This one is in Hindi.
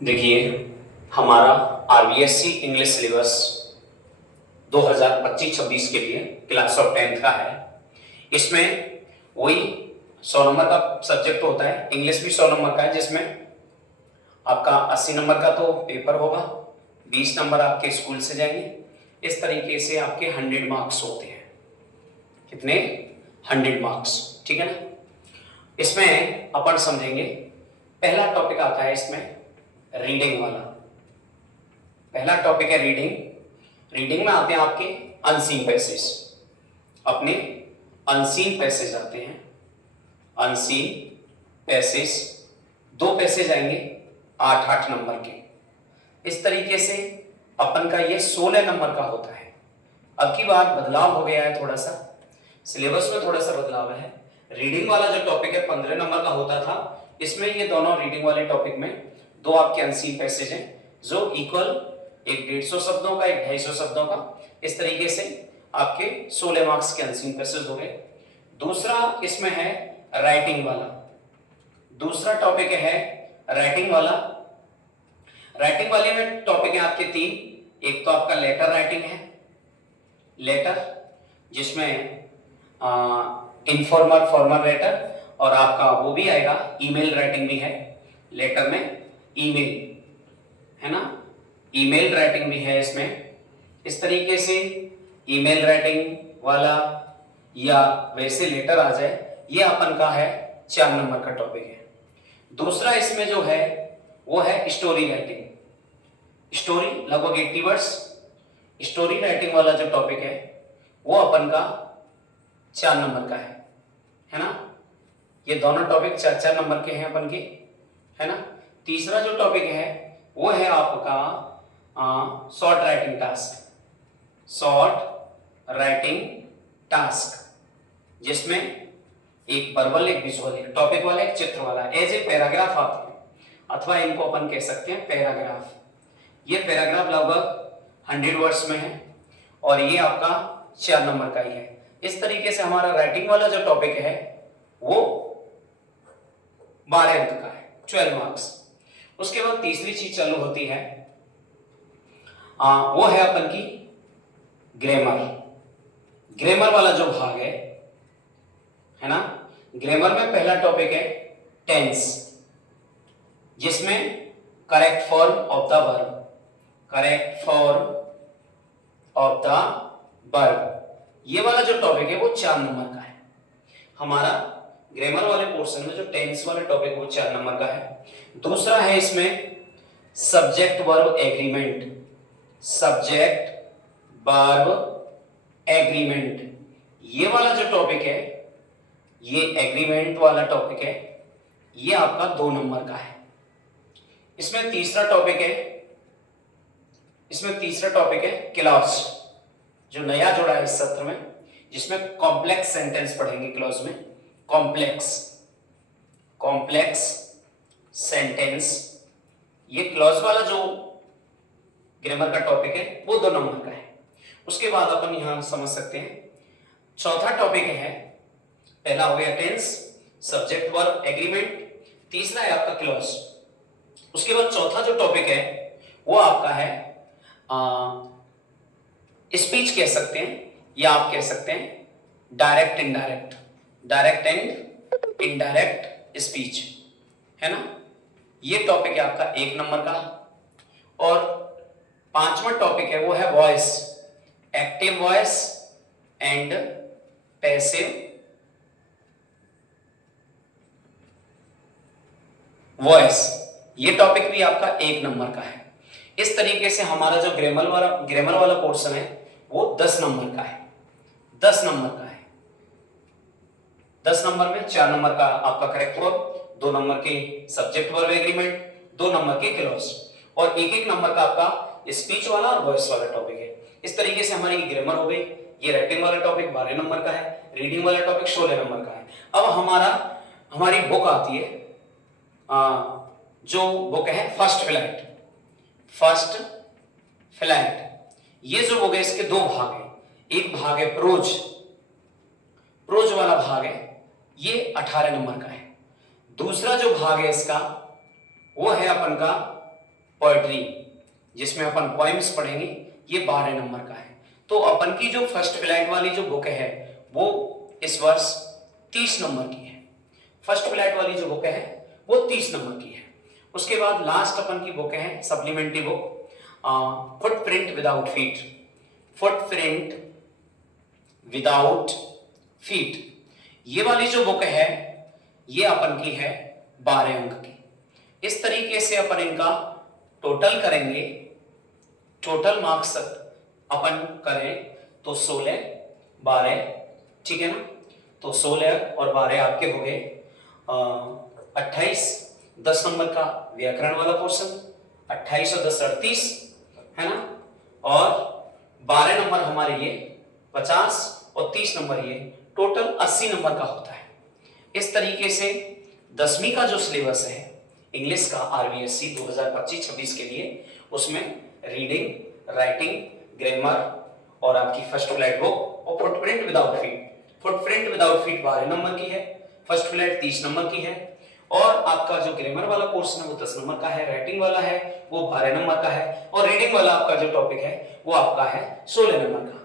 देखिए, हमारा आरबीएससी इंग्लिश सिलेबस 2025-26 के लिए क्लास ऑफ 10th का है। इसमें वही 100 नंबर का सब्जेक्ट होता है। इंग्लिश भी 100 नंबर का है, जिसमें आपका 80 नंबर का तो पेपर होगा, 20 नंबर आपके स्कूल से जाएंगे। इस तरीके से आपके 100 मार्क्स होते हैं। कितने? 100 मार्क्स, ठीक है ना। इसमें अपन समझेंगे, पहला टॉपिक आता है इसमें रीडिंग वाला। पहला टॉपिक है रीडिंग। रीडिंग में आते हैं आपके अनसीन पैसेज। अपने अनसीन पैसेज आते हैं, अनसीन पैसेज। 2 पैसेज आएंगे 8-8 नंबर के। इस तरीके से अपन का ये 16 नंबर का होता है। अब की बार बदलाव हो गया है, थोड़ा सा सिलेबस में थोड़ा सा बदलाव है। रीडिंग वाला जो टॉपिक है 15 नंबर का होता था, इसमें ये दोनों रीडिंग वाले टॉपिक में 2 आपके अनसीन पैसेज हैं, जो इक्वल, एक 150 शब्दों का, एक 250 शब्दों का। इस तरीके से आपके 16 मार्क्स के अनसीन पैसेज हो गए। दूसरा इसमें है राइटिंग वाला। दूसरा टॉपिक है राइटिंग वाला। राइटिंग वाले में टॉपिक है आपके 3। एक तो आपका लेटर राइटिंग है, लेटर, जिसमें इनफॉर्मल, फॉर्मल लेटर, और आपका वो भी आएगा, ईमेल राइटिंग भी है। लेटर में ईमेल है ना, ईमेल राइटिंग भी है इसमें। इस तरीके से ईमेल राइटिंग वाला या वैसे लेटर आ जाए, ये अपन का है 4 नंबर का टॉपिक है। दूसरा इसमें जो है वो है स्टोरी राइटिंग। स्टोरी लगभग 80 वर्ड्स। स्टोरी राइटिंग वाला जो टॉपिक है वो अपन का 4 नंबर का है ना। ये दोनों टॉपिक 4-4 नंबर के हैं अपन के, है ना। तीसरा जो टॉपिक है वो है आपका short writing task. Short writing task, जिसमें एक वर्बल, एक विजुअल, एक टॉपिक वाला, एक चित्र वाला, एज ए पैराग्राफ आते हैं, अथवा इनको अपन कह सकते हैं पैराग्राफ। ये पैराग्राफ लगभग 100 वर्ड्स में है, और ये आपका 4 नंबर का ही है। इस तरीके से हमारा राइटिंग वाला जो टॉपिक है वो 12 अंक का है, 12 मार्क्स। उसके बाद तीसरी चीज चालू होती है, वो है अपन की ग्रामर। ग्रामर वाला जो भाग है ना। ग्रामर में पहला टॉपिक है टेंस, जिसमें correct form of the verb, correct form of the verb, ये वाला जो टॉपिक है वो 4 नंबर का है। हमारा ग्रामर वाले पोर्शन में जो टेंस वाला टॉपिक वो 4 नंबर का है। दूसरा है इसमें subject verb agreement. Subject verb agreement, ये वाला जो टॉपिक है, ये एग्रीमेंट वाला टॉपिक है, ये आपका 2 नंबर का है। इसमें तीसरा टॉपिक है क्लॉज, जो नया जुड़ा है इस सत्र में, जिसमें कॉम्प्लेक्स सेंटेंस पढ़ेंगे क्लॉज में। कॉम्प्लेक्स सेंटेंस, ये क्लॉज वाला जो ग्रामर का टॉपिक है वो 2 नंबर का है। उसके बाद अपन यहां समझ सकते हैं चौथा टॉपिक है, पहला हो गया टेंस, सब्जेक्ट वर्ब एग्रीमेंट, तीसरा है आपका क्लॉज। उसके बाद चौथा जो टॉपिक है वो आपका है स्पीच कह सकते हैं, या आप कह सकते हैं direct indirect, direct and indirect speech, है ना। ये टॉपिक है आपका 1 नंबर का। और 5वां टॉपिक है वो है voice, active voice and passive voice, ये टॉपिक भी आपका 1 नंबर का है। इस तरीके से हमारा जो ग्रामर वाला पोर्शन है वो 10 नंबर का है। 10 नंबर का है। 10 नंबर में 4 नंबर का आपका करेक्ट वर्ब, 2 नंबर के सब्जेक्ट वर्ब एग्रीमेंट, 2 नंबर के क्लॉज, और 1-1 नंबर का आपका स्पीच वाला और वॉइस वाला टॉपिक है। इस तरीके से हमारी ग्रामर हो गई। ये राइटिंग वाला टॉपिक 12 नंबर का है, रीडिंग वाला टॉपिक 16 नंबर का है। अब हमारी बुक आती है, जो बुक है फर्स्ट फ्लाइट। फर्स्ट फ्लाइट, ये जो बुक है इसके 2 भाग है। एक भाग है प्रोज, प्रोज वाला भाग है, ये 18 नंबर का है। दूसरा जो भाग है इसका वो है अपन का पोएट्री जिसमें अपन पोएम्स पढ़ेंगे, ये 12 नंबर का है। तो अपन की जो फर्स्ट फ्लैट वाली जो बुक है वो इस वर्ष 30 नंबर की है। फर्स्ट फ्लैट वाली जो बुक है वो 30 नंबर की है। उसके बाद लास्ट अपन की बुक है supplementary book, footprint without feet. Footprint without feet, ये वाली जो बुक है ये अपन की है 12 अंक की। इस तरीके से अपन इनका टोटल करेंगे, टोटल मार्क्स अपन करें तो 16 12, ठीक है ना। तो 16 और 12 आपके हो गए 28। 10 नंबर का व्याकरण वाला पोर्शन, 28 और 10 38, है ना। और 12 नंबर हमारे ये 50 और 30 नंबर ये टोटल 80 नंबर का होता है। इस तरीके से 10वीं का जो सिलेबस है इंग्लिश का आरबीएससी 2025-26 के लिए, उसमें रीडिंग, राइटिंग, ग्रामर और आपकी फर्स्ट फ्लैट बुक और footprint without feet. Footprint without feet 12 number की है, फर्स्ट फ्लैट 30 नंबर की है, और आपका जो ग्रामर वाला पोर्शन है वो 10 नंबर का है, राइटिंग वाला है वो 12 नंबर का है, और रीडिंग वाला आपका जो टॉपिक है वो आपका है 16 नंबर का।